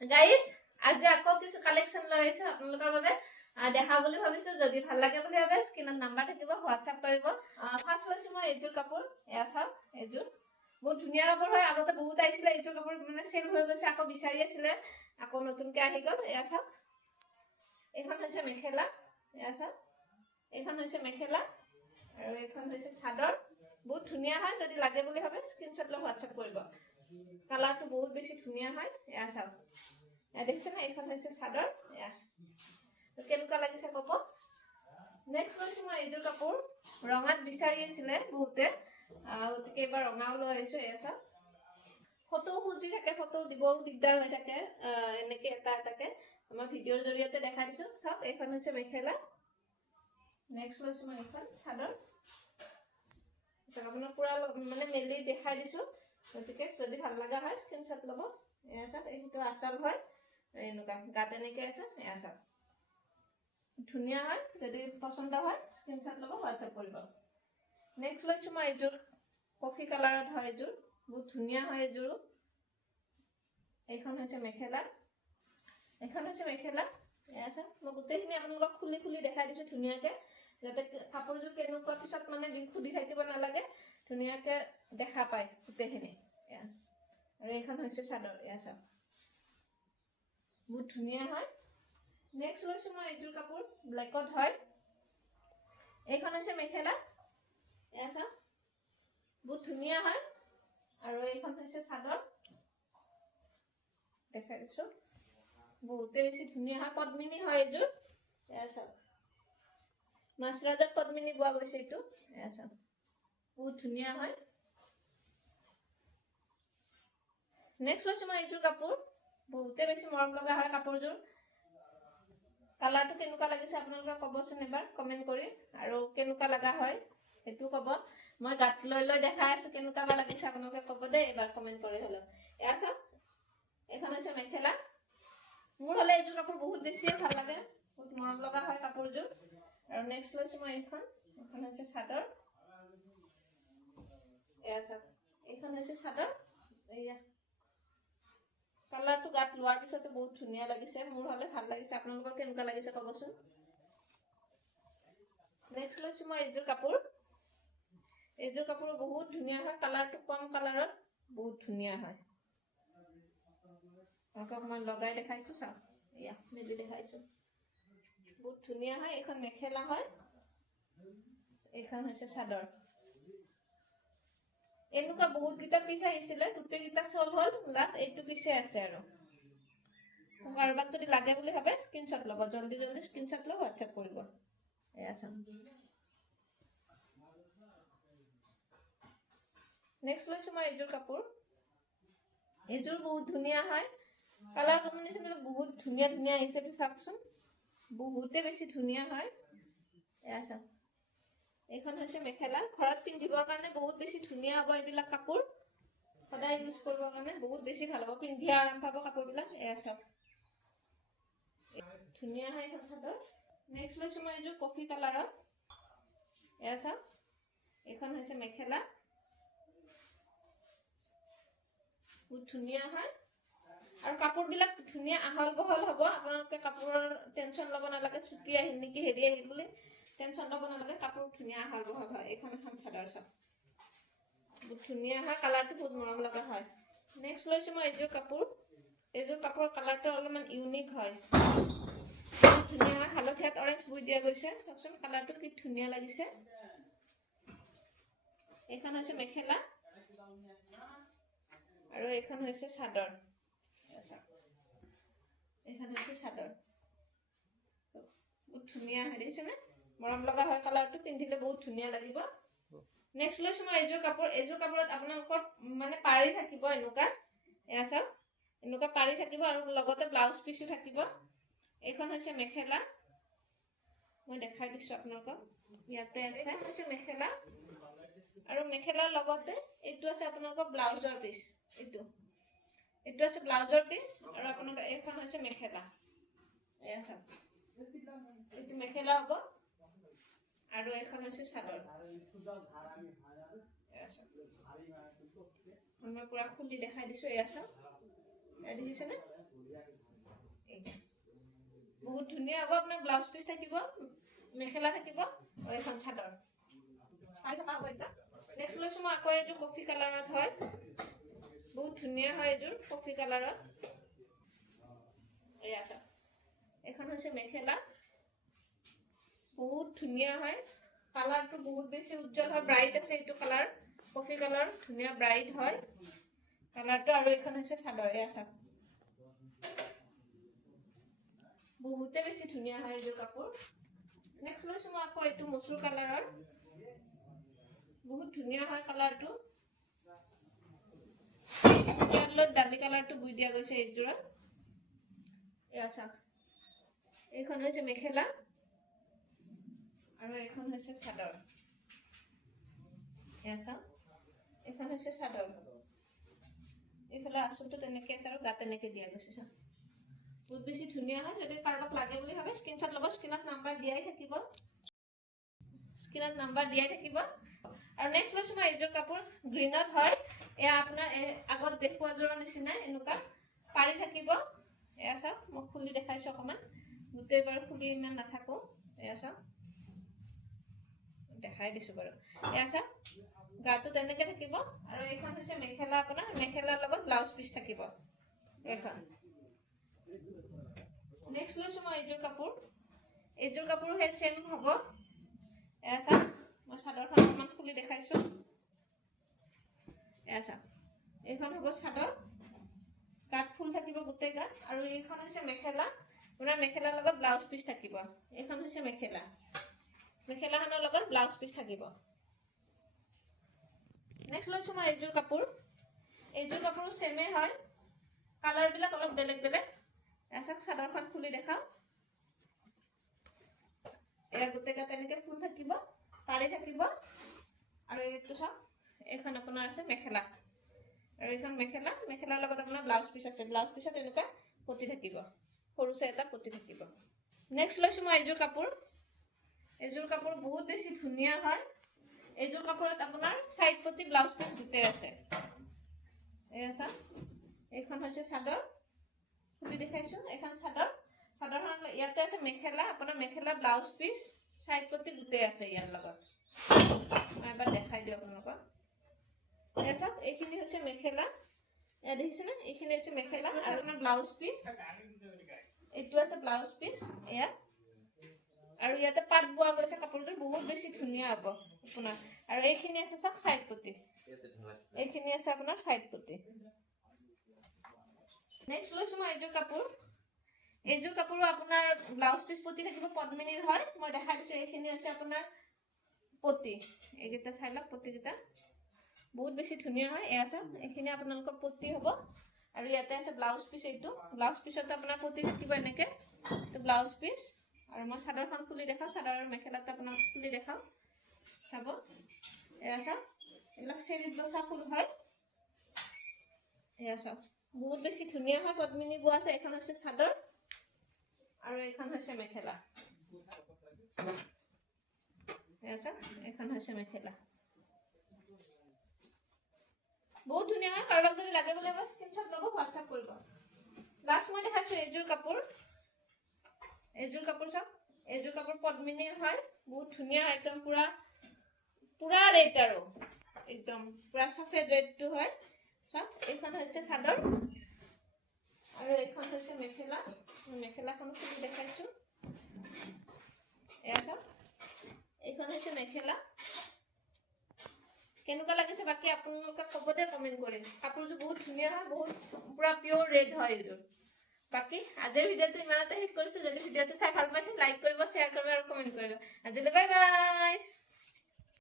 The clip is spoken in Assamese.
গাইস আজি আকৌ কিছু কালেকশন লৈ আহিছো আপোনালোকৰ বাবে দেখা বুলি ভাবিছো যদি ভাল লাগে বুলি ভাবে স্ক্ৰিনত নাম্বাৰ থাকিব হোৱাটসঅ্যাপ কৰিব ফাৰ্স্ট লৈছো মই এইযোৰ কাপোৰ এয়া চাওক এইযোৰ বহুত ধুনীয়া কাপোৰ হয় আগতে বহুত আহিছিলে এইযোৰ কাপোৰ মানে সেল হৈ গৈছে আকৌ বিচাৰি আছিলে আকৌ নতুনকৈ আহি গল এয়া চাওক এইখন হৈছে মেখেলা এয়া চাওক এইখন হৈছে মেখেলা আৰু এইখন হৈছে চাদৰ বহুত ধুনীয়া হয় যদি লাগে বুলি ভাবে স্ক্ৰিনশ্বট লৈ হোৱাটসঅ্যাপ কৰিব কালাৰটো বহুত বেছি ধুনীয়া হয় এয়া চাওক এয়া দেখিছে না এইখন হৈছে চাদৰ এয়া কেনেকুৱা লাগিছে কব নেক্সট লৈছো মই এইযোৰ কাপোৰ ৰঙাত বিচাৰি আছিলে বহুতে গতিকে এবাৰ ৰঙাও লৈ আহিছো এয়া চাওক ফটো খুজি থাকে ফটো দিবও দিগদাৰ হৈ থাকে এনেকে এটা এটাকে মই ভিডিঅ'ৰ জৰিয়তে দেখাই দিছো চাওক এইখন হৈছে মেখেলা নেক্সট লৈছো মই এইখন চাদৰ আপোনাক পুৰা মানে মেলি দেখাই দিছো গতিকে যদি ভাল লগা হয় স্ক্ৰিনশ্বট ল'ব এয়া চাওক এইটো আচল হয় এনেকুৱা গাত এনেকে আছে এয়া চাওক ধুনীয়া হয় যদি পছন্দ হয় স্ক্ৰিনশ্বট ল'ব হোৱাটসঅ্যাপ কৰিব নেক্সট লৈছো মই এইযোৰ কফি কালাৰত হয় এইযোৰ বহুত ধুনীয়া হয় এইযোৰ এইখন হৈছে মেখেলা এইখন হৈছে মেখেলা এয়া চাওক মই গোটেইখিনি আপোনালোকক খুলি খুলি দেখাই দিছো ধুনীয়াকে যাতে কাপোৰযোৰ কেনেকুৱা পিছত মানে সুধি থাকিব নালাগে ধুনীয়াকে দেখা পায় গোটেইখিনি এয়া আৰু এইখন হৈছে চাদৰ এয়া চাওক বহুত ধুনীয়া হয় নেক্সট লৈছো মই এইযোৰ কাপোৰ ব্লেকত হয় এইখন হৈছে মেখেলা এয়া চাওক বহুত ধুনীয়া হয় আৰু এইখন হৈছে চাদৰ দেখাই দিছো বহুতে বেছি ধুনীয়া হয় পদ্মিনী হয় এইযোৰ এয়া চাওক মাছৰাজত পদ্মিনী বোৱা গৈছে এইটো এয়া চাওক বহুত ধুনীয়া হয় নেক্সট লৈছো মই এইযোৰ কাপোৰ বহুতে বেছি মৰম লগা হয় কাপোৰযোৰ কালাৰটো কেনেকুৱা লাগিছে আপোনালোকে ক'বচোন এবাৰ কমেন্ট কৰি আৰু কেনেকুৱা লগা হয় সেইটো ক'ব মই গাত লৈ লৈ দেখাই আছো কেনেকুৱা বা লাগিছে আপোনালোকে ক'ব দেই এবাৰ কমেন্ট কৰি হলো এয়া চাওক এইখন হৈছে মেখেলা মোৰ হলে এইযোৰ কাপোৰ বহুত বেছি ভাল লাগে বহুত মৰম লগা হয় কাপোৰযোৰ আৰু নেক্সট লৈছো মই এইখন হৈছে চাদৰ এয়া চাওক এইখন হৈছে চাদৰ এয়া কালাৰটো গাত লোৱাৰ পিছতে বহুত ধুনীয়া লাগিছে মোৰ হলে ভাল লাগিছে আপোনালোকৰ কেনেকুৱা লাগিছে ক'বচোন নেক্সট লৈছো মই এইযোৰ কাপোৰ বহুত ধুনীয়া হয় কালাৰটো কম কালাৰত বহুত ধুনীয়া হয় মই লগাই দেখাইছো চাওক এয়া মেলি দেখাইছো বহুত ধুনীয়া হয় এইখন মেখেলা হয় এইখন হৈছে চাদৰ এনেকুৱা বহুত গিটা পিছ আহিছিলে গোটেই গিটা সল হল লাষ্ট এইটো পিছে আছে আৰু কাৰোবাক যদি লাগে বুলি ভাবে স্ক্ৰিনশ্বট ল'ব জলদি জলদি স্ক্ৰিনশ্বট লৈ হোৱাটসঅ্যাপ কৰিব এয়া চাওক নেক্সট লৈছো মই এইযোৰ কাপোৰ এইযোৰ বহুত ধুনীয়া হয় কালাৰ কম্বিনেশ্যন বহুত ধুনীয়া ধুনীয়া আহিছে তো চাওকচোন বহুতে বেছি ধুনীয়া হয় এয়া চাওক এইখন হৈছে মেখেলা ঘৰত পিন্ধিবৰ কাৰণে বহুত বেছি ধুনীয়া হ'ব এইবিলাক কাপোৰ সদায় ইউজ কৰিবৰ কাৰণে বহুত বেছি ভাল হ'ব পিন্ধি আৰাম পাব কাপোৰবিলাক এয়া চাওক ধুনীয়া হয় এইখন চাদৰ নেক্সট লৈছো মই এইযোৰ কফি কালাৰত এয়া চাওক এইখন হৈছে মেখেলা বহুত ধুনীয়া হয় আৰু কাপোৰবিলাক ধুনীয়া আহল বহল হ'ব আপোনালোকে কাপোৰৰ টেনচন ল'ব নালাগে ছুটি আহিল নেকি হেৰি আহিল বুলি টেনচন ল'ব নালাগে কাপোৰ ধুনীয়া আহল বহল হয় এইখন এখন চাদৰ চাওক বহুত ধুনীয়া হয় কালাৰটো বহুত মৰম লগা হয় নেক্সট লৈছো মই এইযোৰ কাপোৰৰ কালাৰটো অলপমান ইউনিক হয় বহুত ধুনীয়া হয় হালধীয়াত অৰেঞ্জ বুই দিয়া গৈছে চাওকচোন কালাৰটো কি ধুনীয়া লাগিছে এইখন হৈছে মেখেলা আৰু এইখন হৈছে চাদৰ এইখন হৈছে চাদৰ বহুত ধুনীয়া হয় দেখিছেনে মৰম লগা হয় কালাৰটো পিন্ধিলে বহুত ধুনীয়া লাগিব নেক্সট লৈছো মই এইযোৰ কাপোৰত আপোনালোকৰ মানে পাৰি থাকিব এনেকুৱা এয়া চাওক এনেকুৱা পাৰি থাকিব আৰু লগতে ব্লাউজ পিছো থাকিব এইখন হৈছে মেখেলা মই দেখাই দিছো আপোনালোকক ইয়াতে আছে হৈছে মেখেলা আৰু মেখেলাৰ লগতে এইটো আছে আপোনালোকৰ ব্লাউজৰ পিস এইটো আছে ব্লাউজৰ পিস আৰু আপোনালোকৰ এইখন হৈছে মেখেলা এয়া চাওক এইটো মেখেলা হ'ব আৰু এইখন হৈছে চাদৰ মই পুৰা খুলি দেখাই দিছো এয়া চাওক দেখিছেনে বহুত ধুনীয়া হ'ব আপোনাৰ ব্লাউজ পিচ থাকিব মেখেলা থাকিব আৰু এখন চাদৰ আৰু থকা হ'ব এটা নেক্সট লৈছো মই আকৌ এইযোৰ কফি কালাৰত হয় বহুত ধুনীয়া হয় এইযোৰ কফি কালাৰত এয়া চাওক এখন হৈছে মেখেলা বহুত ধুনীয়া হয় কালাৰটো বহুত বেছি উজ্জ্বল হয় ব্ৰাইট আছে এইটো কালাৰ কফি কালাৰ ধুনীয়া ব্ৰাইট হয় কালাৰটো আৰু এখন হৈছে চাদৰ এয়া চাওক বহুতে বেছি ধুনীয়া হয় এইযোৰ কাপোৰ নেক্সট লৈছো মই আকৌ এইটো মসুৰ কালাৰৰ বহুত ধুনীয়া হয় কালাৰটো ইয়াত ডালি কালাৰটো বুই দিয়া গৈছে এইযোৰত এয়া চাওক এইখন হৈছে মেখেলা আৰু এখন হৈছে চাদৰ এয়া চাওক এইখন হৈছে চাদৰ এইফালে আঁচলটো তেনেকৈ আছে আৰু গাত তেনেকৈ দিয়া গৈছে চাওক বহুত বেছি ধুনীয়া হয় যদি কাৰোবাক লাগে বুলি ভাবে স্ক্ৰীনশ্বট ল'ব স্ক্ৰীনত নাম্বাৰ দিয়াই থাকিব আৰু নেক্সট লৈছো মই এইযোৰ কাপোৰ গ্ৰীনত হয় এয়া আপোনাৰ আগত দেখুৱা যোৰৰ নিচিনা এনেকুৱা পাৰি থাকিব এয়া চাওক মই খুলি দেখাইছো অকমান গোটেই বাৰ খুলি ইমান নাথাকো এয়া চাওক দেখাই দিছো বাৰু এয়া চাওক গাটো তেনেকৈ থাকিব আৰু এইখন হৈছে মেখেলা আপোনাৰ মেখেলাৰ লগত ব্লাউজ পিচ থাকিব এইখন নেক্সট লৈছো মই এইযোৰ কাপোৰ হে সেম হ'ব এয়া চাওক মই চাদৰখন অকমান খুলি দেখাইছো এয়া চাওক এইখন হ'ব চাদৰ গাত ফুল থাকিব গোটেই গাত আৰু এইখন হৈছে মেখেলা আপোনাৰ মেখেলাৰ লগত ব্লাউজ পিচ থাকিব এইখন হৈছে মেখেলাখনৰ লগত ব্লাউজ পিচ থাকিব নেক্সট লৈছো মই এইযোৰ কাপোৰ সেমে হয় কালাৰ বিলাক অলপ বেলেগ এয়া চাওক চাদৰখন খুলি দেখাও এয়া গোটেই গাত এনেকে ফুল থাকিব পাৰি থাকিব আৰু এইটো চাওক এইখন আপোনাৰ আছে মেখেলা আৰু এইখন মেখেলাৰ লগত আপোনাৰ ব্লাউজ পিচ আছে ব্লাউজ পিচত এনেকুৱা পতি থাকিব সৰুছে এটা পতি থাকিব নেক্সট লৈছো মই এইযোৰ কাপোৰ বহুত বেছি ধুনীয়া হয় এইযোৰ কাপোৰত আপোনাৰ সাইড পতি ব্লাউজ পিচ গোটেই আছে এয়া চাওক এইখন হৈছে চাদৰ খুলি দেখাইছো এইখন চাদৰখন ইয়াতে আছে মেখেলা আপোনাৰ মেখেলা ব্লাউজ পিচ সাইড পতি গোটেই আছে ইয়াৰ লগত মই এবাৰ দেখাই দিওঁ আপোনালোকক এয়া চাওক এইখিনি হৈছে মেখেলা এয়া দেখিছেনে এইখিনি হৈছে মেখেলা আৰু আপোনাৰ ব্লাউজ পিচ এইটো আছে ব্লাউজ পিচ এয়া আৰু ইয়াতে পাত বোৱা গৈছে কাপোৰযোৰ বহুত বেছি ধুনীয়া হ'ব আপোনাৰ আৰু এইখিনি আছে চাওক সাইড পতি এইখিনি আছে আপোনাৰ সাইড পতি নেক্সট লৈছো মই এইযোৰ কাপোৰো আপোনাৰ ব্লাউজ পিচ পতি থাকিব পদ্মিনীৰ হয় মই দেখাই দিছো এইখিনি আছে আপোনাৰ পতি এইকেইটা চাই লওক পতিকেইটা বহুত বেছি ধুনীয়া হয় এয়া চাওক এইখিনি আপোনালোকৰ পতি হ'ব আৰু ইয়াতে আছে ব্লাউজ পিচ এইটো ব্লাউজ পিচত আপোনাৰ পতি থাকিব এনেকে তো ব্লাউজ পিচ আৰু মই চাদৰখন খুলি দেখাও চাদৰৰ মেখেলাটো আপোনাক খুলি দেখাও চাব এয়া চাওক এইবিলাক চেৰি ব্লছা ফুল হয় এয়া চাওক বহুত বেছি ধুনীয়া হয় পদ্মিনী বোৱা আছে এখন হৈছে চাদৰ আৰু এইখন হৈছে মেখেলা এয়া চাওক এইখন হৈছে মেখেলা বহুত ধুনীয়া হয় কাৰোবাক যদি লাগে বুলি ভাবে স্ক্ৰীনশ্বট ল'ব হোৱাটছআপ কৰিব লাষ্ট মই দেখাইছো এইযোৰ কাপোৰ চাওক এইযোৰ কাপোৰ পদ্মিনীৰ হয় বহুত ধুনীয়া একদম পুৰা ৰেড আৰু একদম পুৰা সফেদ ৰেডটো হয় চাওক এইখন হৈছে চাদৰ আৰু এইখন হৈছে মেখেলাখন খুলি দেখাইছো এয়া চাওক এইখন হৈছে মেখেলা কেনেকুৱা লাগিছে বাকি আপোনালোকে ক'ব দে কমেন্ট কৰি কাপোৰযোৰ বহুত ধুনীয়া হয় বহুত পুৰা পিওৰ ৰেড হয় এইযোৰ বাকি আজিৰ ভিডিঅ'টো ইমানতে শেষ কৰিছো যদি ভিডিঅ'টো চাই ভাল পাইছে লাইক কৰিব শ্বেয়াৰ কৰিব আৰু কমেন্ট কৰিব আজিলৈ বাই বাই